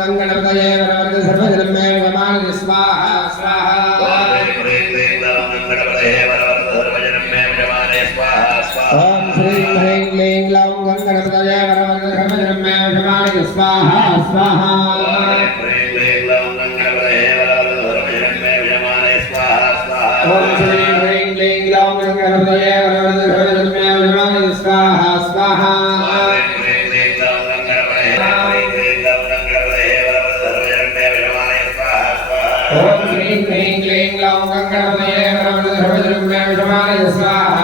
गंगणपतये वरवरद सर्वजनं मे विजयमानय स्वाहा स्वाहा ओम श्रीं ह्रीं क्लीं ग्लौं गंगणपतये वरवरद सर्वजनं मे विजयमानय स्वाहा स्वाहा ओम श्रीं ह्रीं क्लीं ग्लौं गंगणपतये वरवरद सर्वजनं मे विजयमानय स्वाहा स्वाहा ओम श्रीं ह्रीं क्लीं ग्लौं गंगणपतये वरवरद सर्वजनं मे विजयमानय स्वाहा